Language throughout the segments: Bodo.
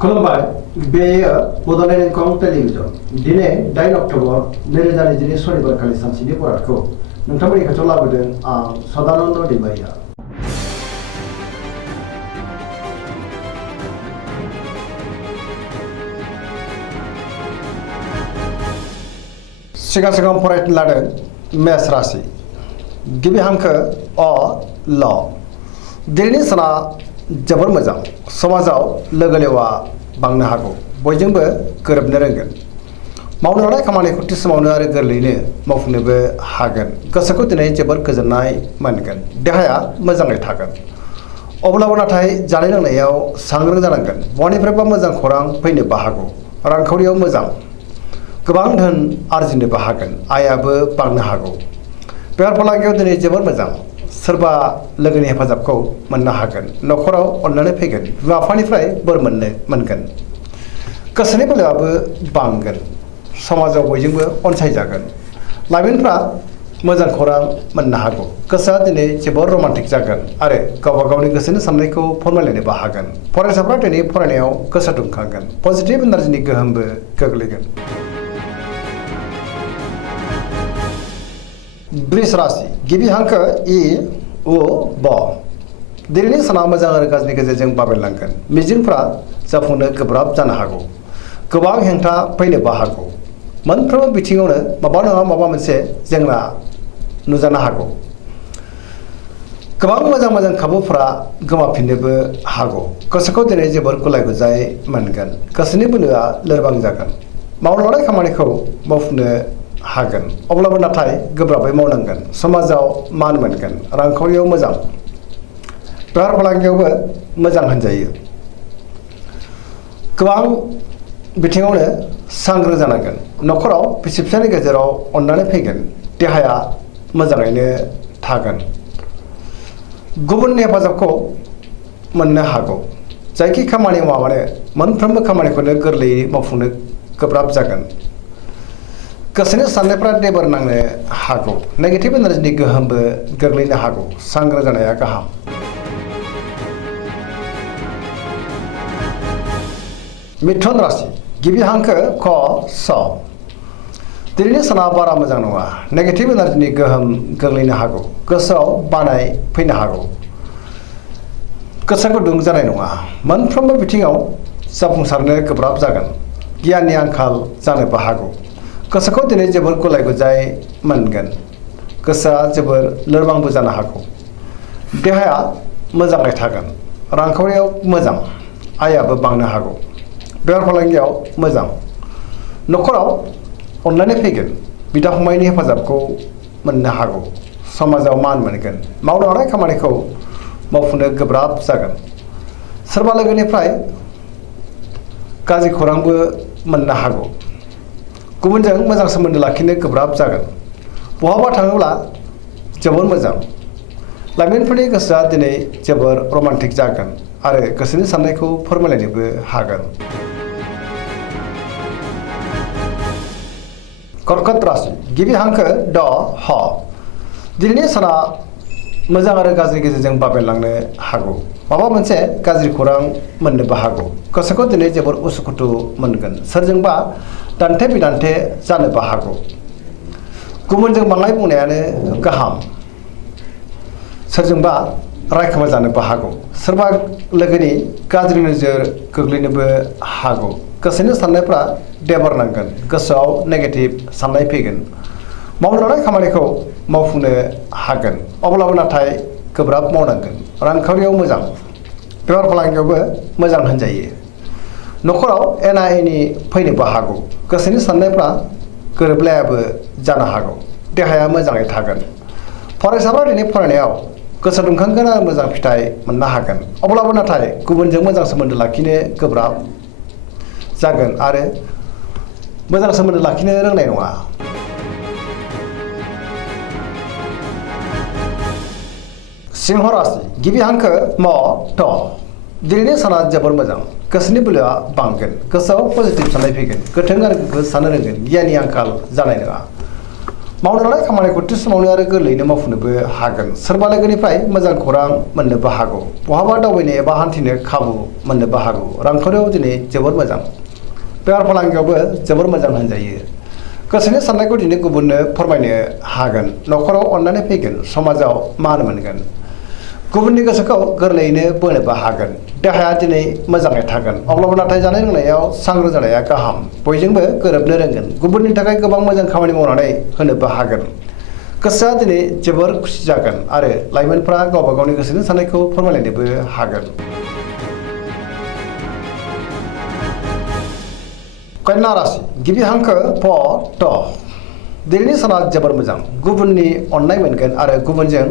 खुलुमबाय बेयो बड'लेण्ड इंखं टेलिभिजन दिनै 8 अक्ट'बर 2022 सनिबारखालि सानसेनि बरादखौ नोंथांमोननि खाथियाव लाबोदों आं सदानन्द दैमारिया। सिगां फरायनो लादों मेष राशि गिबि हांखो अ ल दिनैनि साना जोबोर मोजां समाजाव लोगो लेवा बांनो हागौ बयजोंबो गोरोबनो रोंगोन मावनो लानाय खामानिखौ थि समावनो आरो गोरलैयैनो मावफुंनोबो हागोन गोसोखौ दिनै जोबोर गोजोननाय मोनगोन देहाया मोजाङै थागोन अब्लाबो नाथाय जानाय लोंनायाव सांग्रां जानांगोन बहानिफ्रायबा मोजां खौरां फैनोबो हागौ रांखावरियाव मोजां गोबां धोन आरजिनोबो हागोन आयाबो बांनो हागौ बेफार फालांगियाव दिनै जोबोर मोजां सोरबा लोगोनि हेफाजाबखौ मोननो हागोन न'खराव अननानै फैगोन बिमा बिफानिफ्राय बोर मोनगोन गोसोनि बोलोआबो बांगोन समाजाव बयजोंबो अनसायजागोन लाइमोनफ्रा मोजां खौरां मोननो हागौ गोसोआ दिनै जोबोर रमान्टिक जागोन आरो गावबा गावनि गोसोनि साननायखौ फोरमायलायनोबो हागोन फरायसाफ्रा दिनै फरायनायाव गोसो दुंखांगोन पजिटिभ एनार्जिनि गोहोमबो गोग्लैगोन। वृष राशि गिबि हांखो इ उ ब दिनैनि साना मोजां आरो गाज्रिनि गेजेरजों बाबेनलांगोन मिजिंफ्रा जाफुंनो गोब्राब जानो हागौ गोबां हेंथा फैनोबो हागौ मोनफ्रोमबो बिथिङावनो माबा नङा माबा मोनसे जेंना नुजानो हागौ गोबां मोजां खाबुफोरा गोमाफिननोबो हागौ गोसोखौ दिनै जोबोर गुलाय गुजाय मोनगोन गोसोनि बोलोआ लोरबां जागोन मावनो लानाय खामानिखौ मावफुंनो हागोन अब्लाबो नाथाय गोब्राबै मावनांगोन समाजाव मान मोनगोन रांखावरियाव मोजां बेफार फालांगियावबो मोजां होनजायो गोबां बिथिङावनो सांग्रां जानांगोन न'खराव बिसि फिसायनि गेजेराव अननानै फैगोन देहाया मोजाङैनो थागोन गुबुननि हेफाजाबखौ मोननो हागौ जायखि खामानि मावानो मोनफ्रोमबो खामानिखौनो गोरलैयै मावफुंनो गोब्राब जागोन गोसोनि साननायफ्रा देबर नांनो हागौ नेगेटिभ एनार्जिनि गोहोमबो गोग्लैनो हागौ सांग्रां जानाया गाहाम। मिथुन राशि गिबि हांखो क स दिनैनि साना बारा मोजां नङा नेगेटिभ एनार्जिनि गोहोम गोग्लैनो हागौ गोसोआव बानाय फैनो हागौ गोसो गुदुं जानाय नङा मोनफ्रोमबो बिथिङाव जाफुंसारनो गोब्राब जागोन गियाननि आंखाल जानोबो हागौ गोसोखौ दिनै जोबोर गुलाय गुजाय मोनगोन गोसोआ जोबोर लोरबांबो जानो हागौ देहाया मोजाङै थागोन रांखावरियाव मोजां आयाबो बांनो हागौ बेफार फालांगियाव मोजां न'खराव अननानै फैगोन बिदा फंबायनि हेफाजाबखौ मोननो हागौ समाजाव मान मोनगोन मावनो हानाय खामानिखौ मावफुंनो गोब्राब जागोन सोरबा लोगोनिफ्राय गाज्रि खौरांबो मोननो हागौ गुबुनजों मोजां सोमोन्दो लाखिनो गोब्राब जागोन बहाबा थाङोब्ला जोबोर मोजां लाइमोनफोरनि गोसोआ दिनै जोबोर रमान्टिक जागोन आरो गोसोनि साननायखौ फोरमायलायनोबो हागोन। कर्कट राशि गिबि हांखो ड ह दिनैनि साना मोजां आरो गाज्रिनि गेजेरजों बाबेनलांनो हागौ माबा मोनसे गाज्रि खौरां मोननोबो हागौ गोसोखौ दिनै जोबोर उसुखुथु मोनगोन सोरजोंबा दान्थे बिदान्थे जानोबो हागौ गुबुनजों बाङाय बुंनायानो गाहाम सोरजोंबा रायखोमा जानोबो हागौ सोरबा लोगोनि गाज्रि नोजोर गोग्लैनोबो हागौ गोसोनि साननायफ्रा देबर नांगोन गोसोआव नेगेटिभ साननाय फैगोन मावनो लानाय खामानिखौ मावफुंनो हागोन अब्लाबो नाथाय गोब्राब मावनांगोन रांखावरियाव मोजां बेफार फालांगियावबो मोजां होनजायो न'खराव एना एनि फैनोबो हागौ गोसोनि साननायफ्रा गोरोबलायाबो जानो हागौ देहाया मोजाङै थागोन फरायसाफ्रा दिनै फरायनायाव गोसो दुंखांगोन आरो मोजां फिथाइ मोननो हागोन अब्लाबो नाथाय गुबुनजों मोजां सोमोन्दो लाखिनो गोब्राब जागोन आरो मोजां सोमोन्दो लाखिनो रोंनाय नङा। सिंह राशि गिबि हांखो म थ दिनैनि साना जोबोर मोजां गोसोनि बोलोआ बांगोन गोसोआव पजिटिभ साननाय फैगोन गोथों आरो गोग्गो साननो रोंगोन गियाननि आंखाल जानाय नङा मावनो लानाय खामानिखौ थि समावनो आरो गोरलैयैनो मावफुंनोबो हागोन। सोरबा लोगोनिफ्राय मोजां खौरां मोननोबो हागौ। बहाबा दावबायनो एबा हान्थिनो खाबु मोननोबो हागौ। रांखावरियाव दिनै जोबोर मोजां। बेफार फालांगियावबो जोबोर मोजां होनजायो। गोसोनि साननायखौ दिनै गुबुननो फोरमायनो हागोन। न'खराव अननानै फैगोन। समाजाव मान मोनगोन। गुबुननि गोसोखौ गोरलैयैनो बोनोबो हागोन। देहाया दिनै मोजाङै थागोन। अब्लाबो नाथाय जानाय लोंनायाव सांग्रां जानाया गाहाम। बयजोंबो गोरोबनो रोंगोन। गुबुननि थाखाय गोबां मोजां खामानि मावनानै होनोबो हागोन। गोसोआ दिनै जोबोर खुसि जागोन आरो लाइमोनफ्रा गावबा गावनि गोसोनि साननायखौ फोरमायलायनोबो हागोन। कन्या राशि गिबि हांखो प ट दिनैनि साना जोबोर मोजां। गुबुननि अननाय मोनगोन आरो गुबुनजों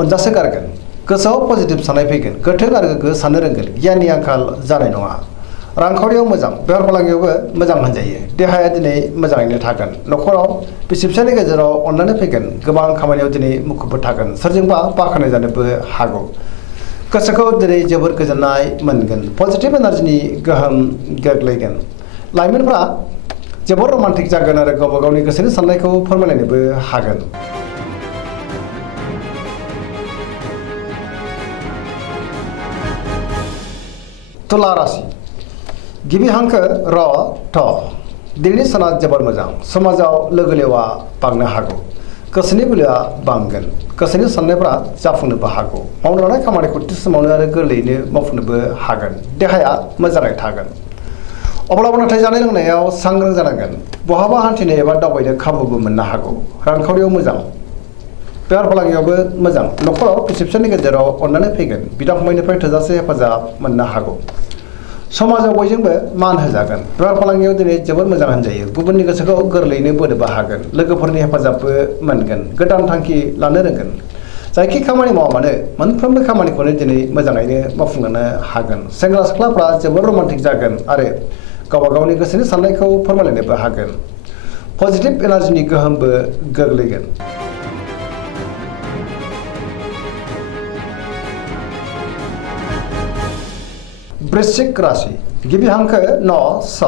अनजासो गारगोन। गोसोआव पजिटिभ साननाय फैगोन। गोथों आरो गोग्गो साननो रोंगोन। गियाननि आंखाल जानाय नङा। रांखावरियाव मोजां। बेफार फालांगियावबो मोजां होनजायो। देहाया दिनै मोजाङैनो थागोन। न'खराव बिसि फिसायनि गेजेराव अननानै फैगोन। गोबां खामानियाव दिनै मुखुबबो थागोन। सोरजोंबा बाख्नाय जानोबो हागौ। गोसोखौ दिनै जोबोर गोजोननाय मोनगोन। पजिटिभ एनार्जिनि गोहोम गोग्लैगोन। लाइमोनफ्रा जोबोर रमान्टिक जागोन आरो गावबा गावनि गोसोनि साननायखौ फोरमायलायनोबो हागोन। तुला राशि गिबि हांखो र थ दिनैनि साना जोबोर मोजां। समाजाव लोगो लेवा बांनो हागौ। गोसोनि बोलोआ बांगोन। गोसोनि साननायफ्रा जाफुंनोबो हागौ। मावनो लानाय खामानिखौ थि समावनो आरो गोरलैयैनो मावफुंनोबो हागोन। देहाया मोजाङै थागोन। अब्लाबो नाथाय जानाय लोंनायाव सांग्रां जानांगोन। बहाबा हान्थिनो एबा दावबायनो खाबुबो मोननो हागौ। रांखावरियाव मोजां। बेफार फालांगियावबो मोजां। न'खराव बिसि फिसायनि गेजेराव अननानै फैगोन। बिदा फंबायनिफ्राय थोजासे हेफाजाब मोननो हागौ। समाजाव बयजोंबो मान होजागोन। बेफार फालांगियाव दिनै जोबोर मोजां होनजायो। गुबुननि गोसोखौ गोरलैयैनो बोनोबो हागोन। लोगोफोरनि हेफाजाबबो मोनगोन। गोदान थांखि लानो रोंगोन। जायखि खामानि मावा मानो मोनफ्रोमबो खामानिखौनो दिनै मोजाङैनो मावफुंनो हागोन। सेंग्रा सिख्लाफ्रा जोबोर रमान्टिक जागोन आरो गावबा गावनि गोसोनि साननायखौ फोरमायलायनोबो हागोन। पजिटिभ एनार्जिनि गोहोमबो गोग्लैगोन। वृश्चिक राशि गिबि हांखो न स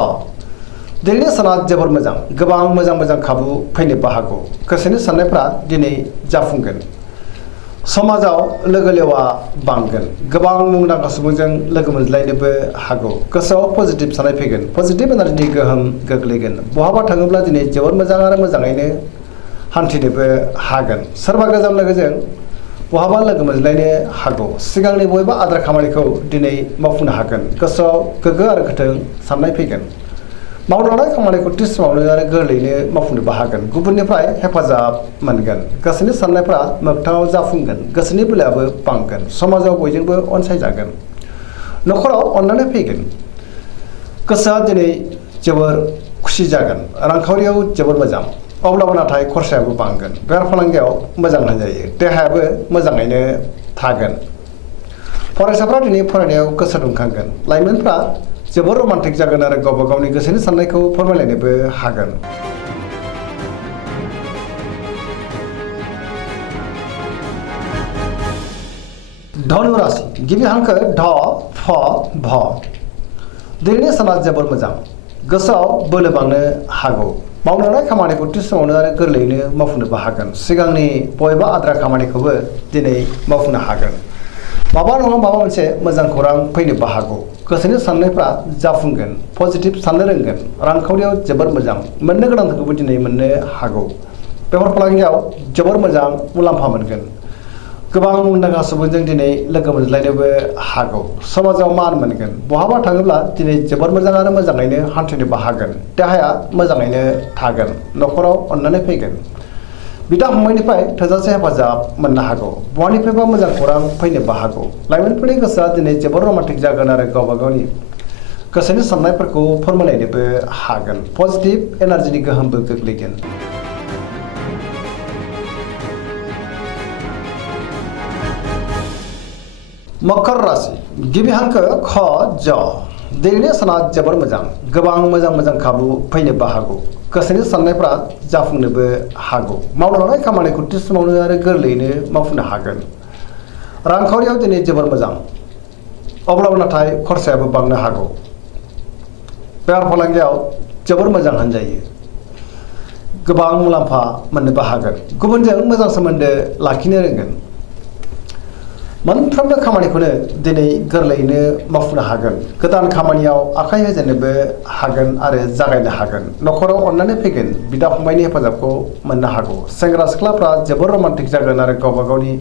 दिनैनि साना जोबोर मोजां। गोबां मोजां खाबु फैनोबो हागौ। गोसोनि साननायफ्रा दिनै जाफुंगोन। समाजाव लोगो लेवा बांगोन। गोबां मुंदांखा सुबुंजों लोगो मोनज्लायनोबो हागौ। गोसोआव पजिटिभ साननाय फैगोन। पजिटिभ एनार्जिनि गोहोम गोग्लैगोन। बहाबा थाङोब्ला दिनै जोबोर मोजां आरो मोजाङैनो हान्थिनोबो हागोन। सोरबा गोजाम लोगोजों बहाबा लोगो मोनज्लायनो हागौ। सिगांनि बबेबा आद्रा खामानिखौ दिनै मावफुंनो हागोन। गोसोआव गोग्गो आरो गोथों साननाय फैगोन। मावनो लानाय खामानिखौ थि समावनो आरो गोरलैयैनो मावफुंनोबो हागोन। गुबुननिफ्राय हेफाजाब मोनगोन। गोसोनि साननायफ्रा मोगथाङाव जाफुंगोन। गोसोनि बोलोआबो बांगोन। समाजाव बयजोंबो अनसायजागोन। न'खराव अननानै फैगोन। गोसोआ दिनै जोबोर खुसि जागोन। रांखावरियाव जोबोर मोजां। अब्लाबो नाथाय खरसायाबो बांगोन। बेफार फालांगियाव मोजां होनजायो। देहायाबो मोजाङैनो थागोन। फरायसाफ्रा दिनै फरायनायाव गोसो दुंखांगोन। लाइमोनफ्रा जोबोर रमान्टिक जागोन आरो गावबा गावनि गोसोनि साननायखौ फोरमायलायनोबो हागोन। धनु राशि गिबि हांखो ध फ भ दिनैनि साना जोबोर मोजां। गोसोआव बोलो बांनो हागौ। मावनो लानाय खामानिखौ थि समावनो आरो गोरलैयैनो मावफुंनोबो हागोन। सिगांनि बबेबा आद्रा खामानिखौबो दिनै मावफुंनो हागोन। माबा नङा माबा मोनसे मोजां खौरां फैनोबो हागौ। गोसोनि साननायफ्रा जाफुंगोन। पजिटिभ साननो रोंगोन। रांखावरियाव जोबोर मोजां। मोननो गोनांखौबो दिनै मोननो हागौ। बेफार फालांगियाव जोबोर मोजां मुलाम्फा मोनगोन। गोबां मुंदांखा सुबुंजों दिनै लोगो मोनज्लायनोबो हागौ। समाजाव मान मोनगोन। बहाबा थाङोब्ला दिनै जोबोर मोजां आरो मोजाङैनो हान्थिनोबो हागोन। देहाया मोजाङैनो थागोन। न'खराव अननानै फैगोन। बिदा फंबायनिफ्राय थोजासे हेफाजाब मोननो हागौ। बहानिफ्रायबा मोजां खौरां फैनोबो हागौ। लाइमोनफोरनि गोसोआ दिनै जोबोर रमान्टिक जागोन आरो गावबा गावनि गोसोनि साननायफोरखौ फोरमायलायनोबो हागोन। पजिटिभ एनार्जिनि गोहोमबो गोग्लैगोन। मकर राशि गिबि हांखो ख ज दिनैनि साना जोबोर मोजां। गोबां मोजां खाबु फैनोबो हागौ। गोसोनि साननायफ्रा जाफुंनोबो हागौ। मावनो लानाय खामानिखौ थि समावनो आरो गोरलैयैनो मावफुंनो हागोन। रांखावरियाव दिनै जोबोर मोजां। अब्लाबो नाथाय खरसायाबो बांनो हागौ। बेफार फालांगियाव जोबोर मोजां होनजायो। गोबां मुलाम्फा मोननोबो हागोन। गुबुनजों मोजां सोमोन्दो लाखिनो रोंगोन। मोनफ्रोमबो खामानिखौनो दिनै गोरलैयैनो मावफुंनो हागोन। गोदान खामानियाव आखाइ होजेननोबो हागोन आरो जागायनो हागोन। न'खराव अननानै फैगोन। बिदा फंबायनि हेफाजाबखौ मोननो हागौ। सेंग्रा सिख्लाफ्रा जोबोर रमान्टिक जागोन आरो गावबा गावनि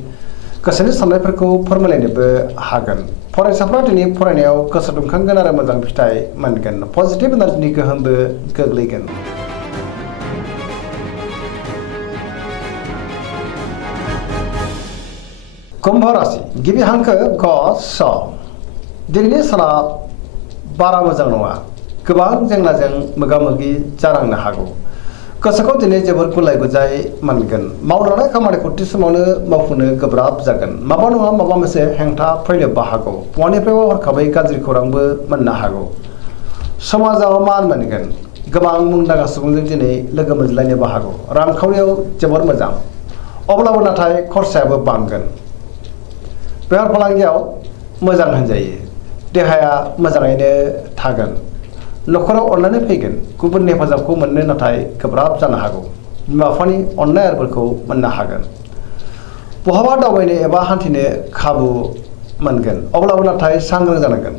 गोसोनि साननायफोरखौ फोरमायलायनोबो हागोन। फरायसाफ्रा दिनै फरायनायाव गोसो दुंखांगोन आरो मोजां फिथाइ मोनगोन। पजिटिभ एनार्जिनि गोहोमबो गोग्लैगोन। कुम्भ राशि गिबि हांखो ग स। दिनैनि साना बारा मोजां नङा। गोबां जेंनाजों मोगा मोगि जानांनो हागौ। गोसोखौ दिनै जोबोर गुलाय गुजाय मोनगोन। मावनो लानाय खामानिखौ थि समावनो मावफुंनो गोब्राब जागोन। माबा नङा माबा मोनसे हेंथा फैनोबो हागौ। बहानिफ्रायबा हरखाबै गाज्रि खौरांबो मोननो हागौ। समाजाव मान मोनगोन। गोबां मुंदांखा सुबुंजों दिनै लोगो मोनज्लायनोबो हागौ। रांखावरियाव जोबोर मोजां। अब्लाबो नाथाय खरसायाबो बांगोन। बेफार फालांगियाव मोजां होनजायो। देहाया मोजाङैनो थागोन। न'खराव अननानै फैगोन। गुबुननि हेफाजाबखौ मोननो नाथाय गोब्राब जानो हागौ। बिमा बिफानि अननाय आरोफोरखौ मोननो हागोन। बहाबा दावबायनो एबा हान्थिनो खाबु मोनगोन। अब्लाबो नाथाय सांग्रां जानांगोन।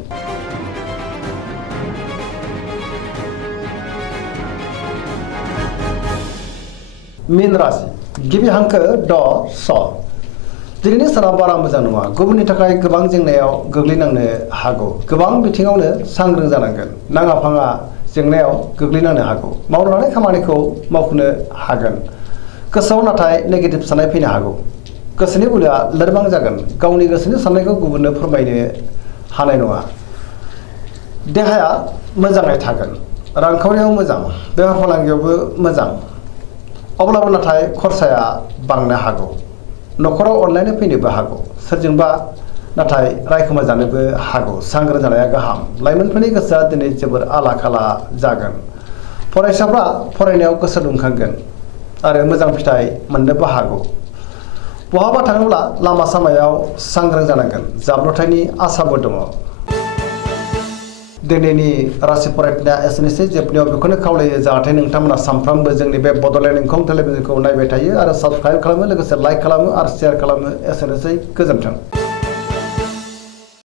मीन राशि गिबि हांखो ड स। दिनैनि साना बारा मोजां नङा। गुबुननि थाखाय गोबां जेंनायाव गोग्लैनांनो हागौ। गोबां बिथिङावनो सांग्रां जानांगोन। नाङा फाङा जेंनायाव गोग्लैनांनो हागौ। मावनो लानाय खामानिखौ मावफुंनो हागोन। गोसोआव नाथाय नेगेटिभ साननाय फैनो हागौ। गोसोनि बोलोआ लोरबां जागोन। गावनि गोसोनि साननायखौ गुबुननो फोरमायनो हानाय नङा। देहाया मोजाङै थागोन। रांखावरियाव मोजां। बेफार फालांगियावबो मोजां। अब्लाबो नाथाय खरसाया बांनो हागौ। न'खराव अनलायनो फैनोबो हागौ। सोरजोंबा नाथाय रायखोमा जानोबो हागौ। सांग्रां जानाया गाहाम। लाइमोनफोरनि गोसोआ दिनै जोबोर आला खाला जागोन। फरायसाफ्रा फरायनायाव गोसो दुंखांगोन आरो मोजां फिथाइ मोननोबो हागौ। बहाबा थाङोब्ला लामा सामायाव सांग्रां जानांगोन। जाब्रबथायनि आसाबो दङ। दिनैनि राशि फरायनाया एसेनोसै। जोबनायाव बेखौनो खावलायो जाहाथे नोंथांमोना सानफ्रामबो जोंनि बे बड'लेण्ड इंखं टेलिभिजनखौ नायबाय थायो आरो साबस्क्राइब खालामो, लोगोसे लाइक खालामो आरो शेयार खालामो। एसेनोसै। गोजोन्थों।